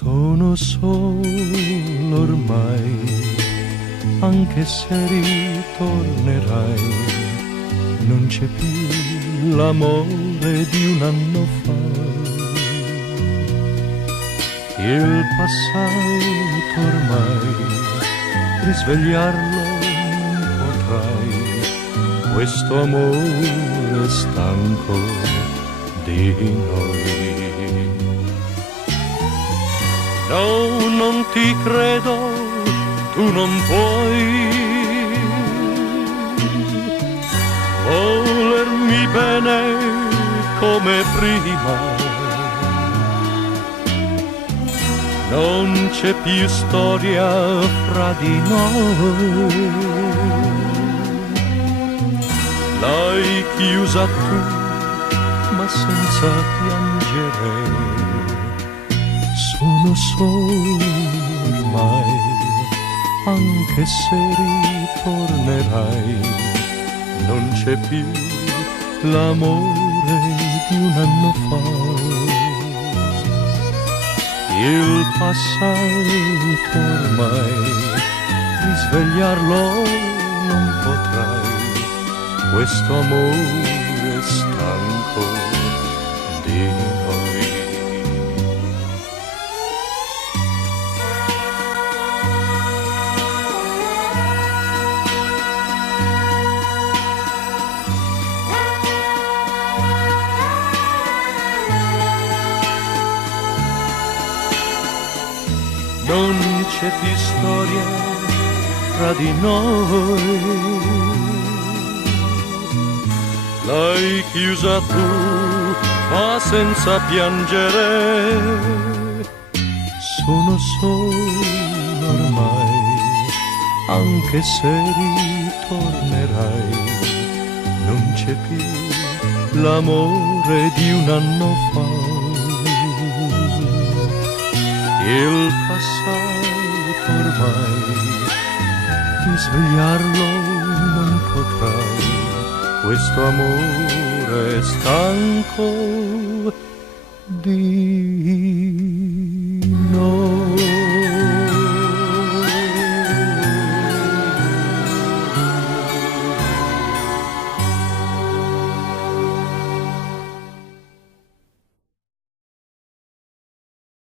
Sono solo ormai, anche se ritornerai, non c'è più l'amore di un anno fa. Il passato ormai, risvegliarlo non potrai, questo amore stanco di noi. No, non ti credo, tu non puoi volermi bene come prima. Non c'è più storia fra di noi, l'hai chiusa tu, ma senza piangere. Sono solo ormai, anche se ritornerai, non c'è più l'amore di un anno fa. Il passato ormai, risvegliarlo non potrai, questo amore stanco di noi. Non c'è più storia fra di noi, l'hai chiusa tu, ma senza piangere. Sono solo ormai, anche se ritornerai, non c'è più l'amore di un anno fa. Il passato ormai, risvegliarlo non potrai, questo amore stanco di